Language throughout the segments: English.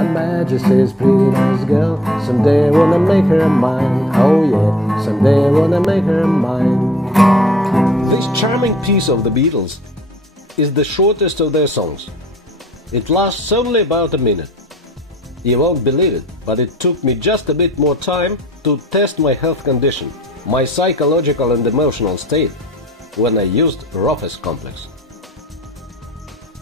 Aunt Majesty's pretty nice girl, someday I wanna make her mine. Oh yeah, someday I wanna make her mine. This charming piece of the Beatles is the shortest of their songs. It lasts only about a minute. You won't believe it, but it took me just a bit more time to test my health condition, my psychological and emotional state, when I used ROFES complex.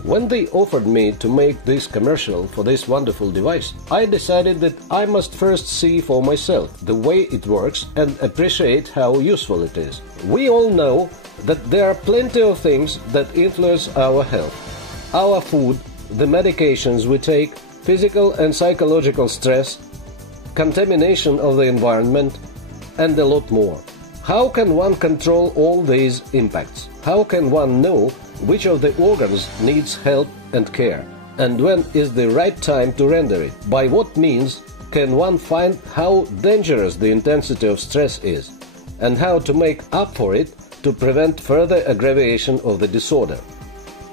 When they offered me to make this commercial for this wonderful device, I decided that I must first see for myself the way it works and appreciate how useful it is. We all know that there are plenty of things that influence our health. Our food, the medications we take, physical and psychological stress, contamination of the environment, and a lot more. How can one control all these impacts? How can one know which of the organs needs help and care? And when is the right time to render it? By what means can one find how dangerous the intensity of stress is? And how to make up for it to prevent further aggravation of the disorder?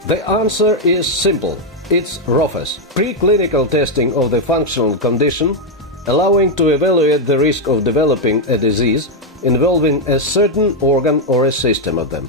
The answer is simple. It's ROFES, preclinical testing of the functional condition, allowing to evaluate the risk of developing a disease involving a certain organ or a system of them.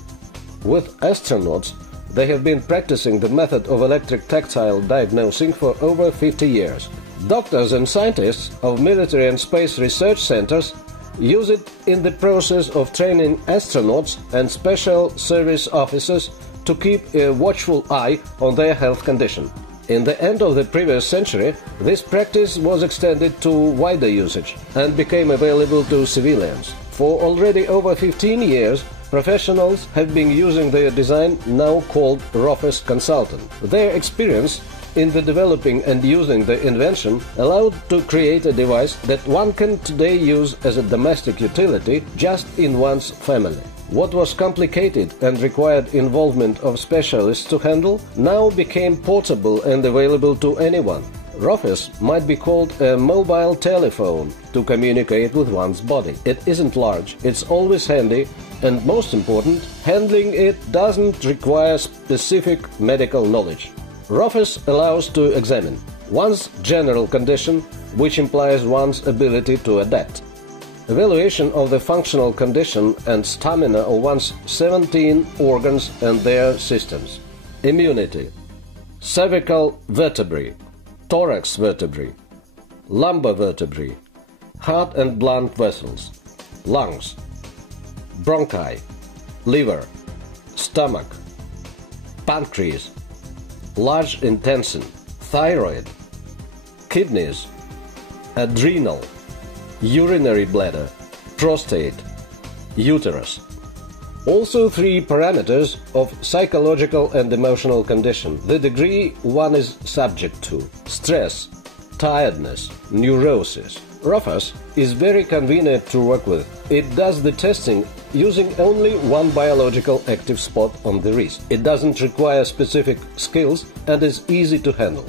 With astronauts, they have been practicing the method of electric tactile diagnosing for over 50 years. Doctors and scientists of military and space research centers use it in the process of training astronauts and special service officers to keep a watchful eye on their health condition. In the end of the previous century, this practice was extended to wider usage and became available to civilians. For already over 15 years, professionals have been using their design, now called ROFES Consultant. Their experience in the developing and using the invention allowed to create a device that one can today use as a domestic utility just in one's family. What was complicated and required involvement of specialists to handle now became portable and available to anyone. ROFES might be called a mobile telephone to communicate with one's body. It isn't large, it's always handy, and most important, handling it doesn't require specific medical knowledge. ROFES allows to examine one's general condition, which implies one's ability to adapt. Evaluation of the functional condition and stamina of one's 17 organs and their systems. Immunity, cervical vertebrae, thorax vertebrae, lumbar vertebrae, heart and blood vessels, lungs, bronchi, liver, stomach, pancreas, large intestine, thyroid, kidneys, adrenal, urinary bladder, prostate, uterus. Also 3 parameters of psychological and emotional condition, the degree one is subject to: stress, tiredness, neurosis. ROFES is very convenient to work with. It does the testing using only one biological active spot on the wrist. It doesn't require specific skills and is easy to handle.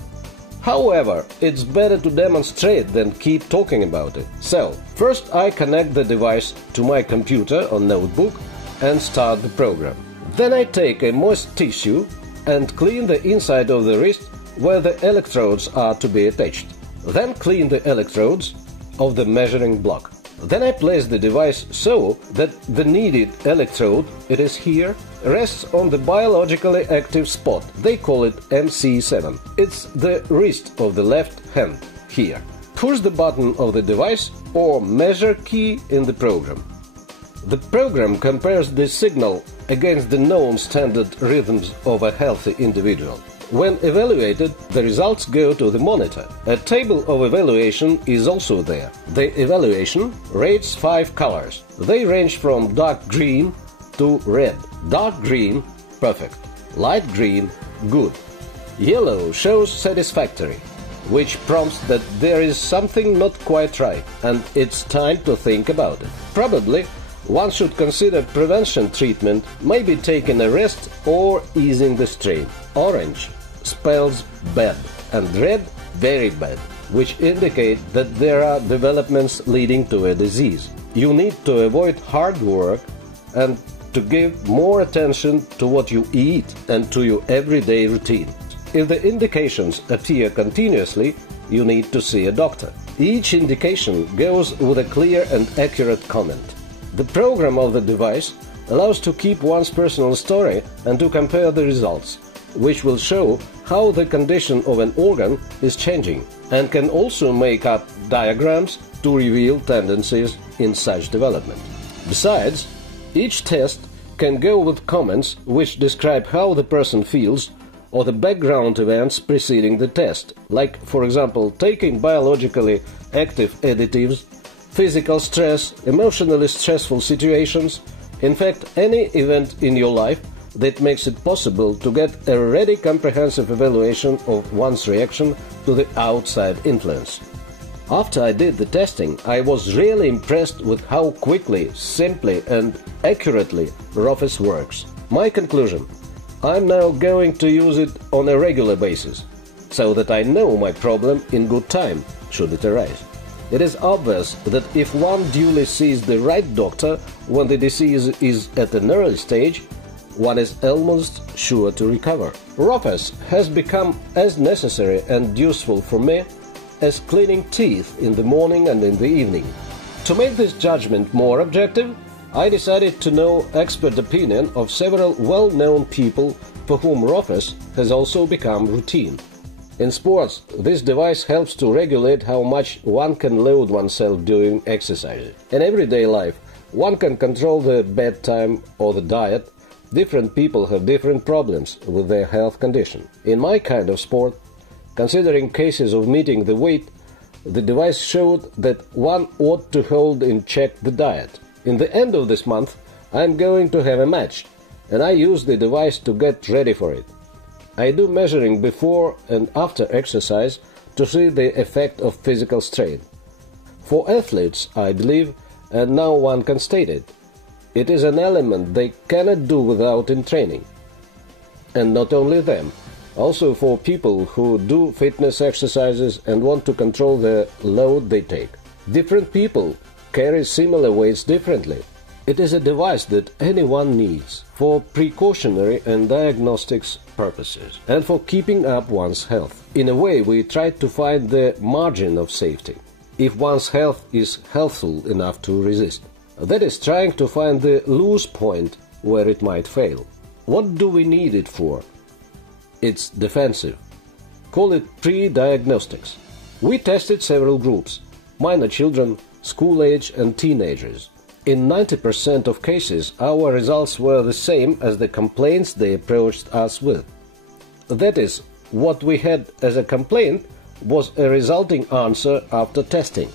However, it's better to demonstrate than keep talking about it. So, first I connect the device to my computer or notebook and start the program. Then I take a moist tissue and clean the inside of the wrist where the electrodes are to be attached. Then clean the electrodes of the measuring block. Then I place the device so that the needed electrode, it is here, rests on the biologically active spot. They call it MC7. It's the wrist of the left hand, here. Push the button of the device or measure key in the program. The program compares the signal against the known standard rhythms of a healthy individual. When evaluated, the results go to the monitor. A table of evaluation is also there. The evaluation rates 5 colors. They range from dark green to red. Dark green, perfect. Light green, good. Yellow shows satisfactory, which prompts that there is something not quite right, and it's time to think about it. Probably, one should consider prevention treatment, maybe taking a rest or easing the strain. Orange spells bad, and red very bad, which indicate that there are developments leading to a disease. You need to avoid hard work and to give more attention to what you eat and to your everyday routine. If the indications appear continuously, you need to see a doctor. Each indication goes with a clear and accurate comment. The program of the device allows to keep one's personal story and to compare the results, which will show how the condition of an organ is changing, and can also make up diagrams to reveal tendencies in such development. Besides, each test can go with comments which describe how the person feels or the background events preceding the test, like, for example, taking biologically active additives, physical stress, emotionally stressful situations, in fact, any event in your life that makes it possible to get a really comprehensive evaluation of one's reaction to the outside influence. After I did the testing, I was really impressed with how quickly, simply and accurately ROFES works. My conclusion: I'm now going to use it on a regular basis, so that I know my problem in good time, should it arise. It is obvious that if one duly sees the right doctor when the disease is at an early stage, one is almost sure to recover. ROFES has become as necessary and useful for me as cleaning teeth in the morning and in the evening. To make this judgment more objective, I decided to know expert opinion of several well-known people for whom ROFES has also become routine. In sports, this device helps to regulate how much one can load oneself during exercises. In everyday life, one can control the bedtime or the diet. Different people have different problems with their health condition. In my kind of sport, considering cases of meeting the weight, the device showed that one ought to hold in check the diet. In the end of this month, I am going to have a match, and I use the device to get ready for it. I do measuring before and after exercise to see the effect of physical strain. For athletes, I believe, and now one can state it, it is an element they cannot do without in training. And not only them, also for people who do fitness exercises and want to control the load they take. Different people carry similar weights differently. It is a device that anyone needs for precautionary and diagnostics purposes and for keeping up one's health. In a way, we try to find the margin of safety, if one's health is healthful enough to resist. That is, trying to find the loose point where it might fail. What do we need it for? It's defensive. Call it pre-diagnostics. We tested several groups: minor children, school age and teenagers. In 90% of cases, our results were the same as the complaints they approached us with. That is, what we had as a complaint was a resulting answer after testing.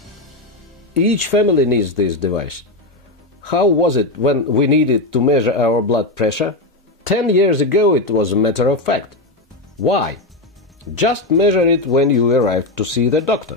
Each family needs this device. How was it when we needed to measure our blood pressure? 10 years ago it was a matter of fact. Why? Just measure it when you arrive to see the doctor.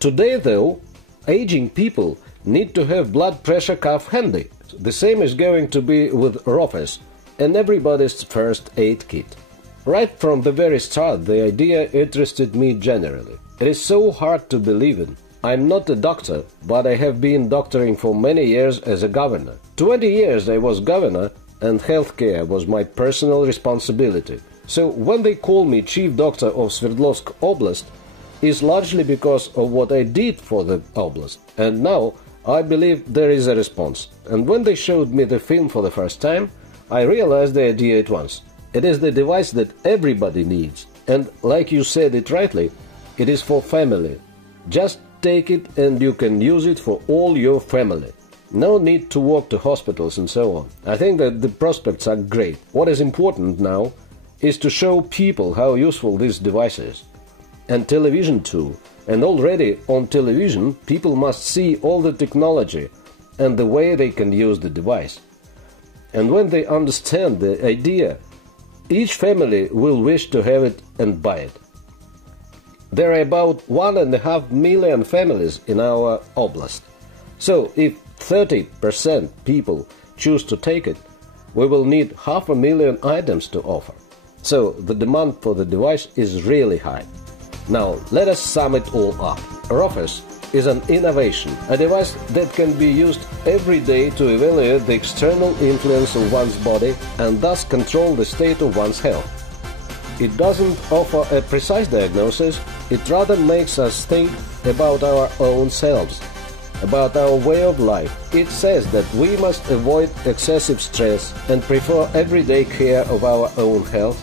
Today, though, aging people need to have blood pressure cuff handy. The same is going to be with ROFES and everybody's first aid kit. Right from the very start, the idea interested me generally. It is so hard to believe in. I'm not a doctor, but I have been doctoring for many years as a governor. 20 years I was governor and healthcare was my personal responsibility. So when they call me chief doctor of Sverdlovsk Oblast, is largely because of what I did for the oblast. And now I believe there is a response. And when they showed me the film for the first time, I realized the idea at once. It is the device that everybody needs. And like you said it rightly, it is for family. Just take it and you can use it for all your family. No need to walk to hospitals and so on. I think that the prospects are great. What is important now is to show people how useful this device is. And television too. And already on television, people must see all the technology and the way they can use the device. And when they understand the idea, each family will wish to have it and buy it. There are about 1.5 million families in our oblast. So if 30% people choose to take it, we will need 500,000 items to offer. So the demand for the device is really high. Now let us sum it all up. ROFES is an innovation, a device that can be used every day to evaluate the external influence of one's body and thus control the state of one's health. It doesn't offer a precise diagnosis, it rather makes us think about our own selves, about our way of life. It says that we must avoid excessive stress and prefer everyday care of our own health,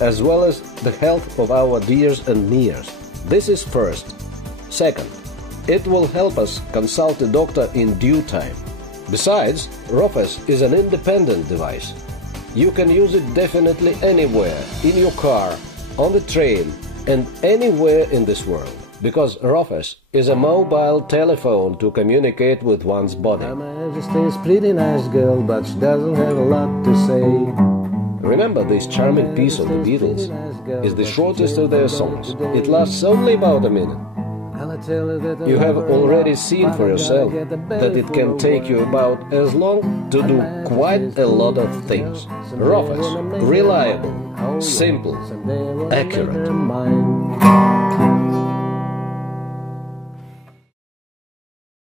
as well as the health of our dears and nears. This is first. Second, it will help us consult a doctor in due time. Besides, ROFES is an independent device. You can use it definitely anywhere, in your car, on the train, and anywhere in this world. Because ROFES is a mobile telephone to communicate with one's body. Her Majesty is a pretty nice girl, but she doesn't have a lot to say. Remember, this charming piece of the Beatles is the shortest of their songs. It lasts only about a minute. You have already seen for yourself that it can take you about as long to do quite a lot of things. ROFES, reliable, simple, accurate.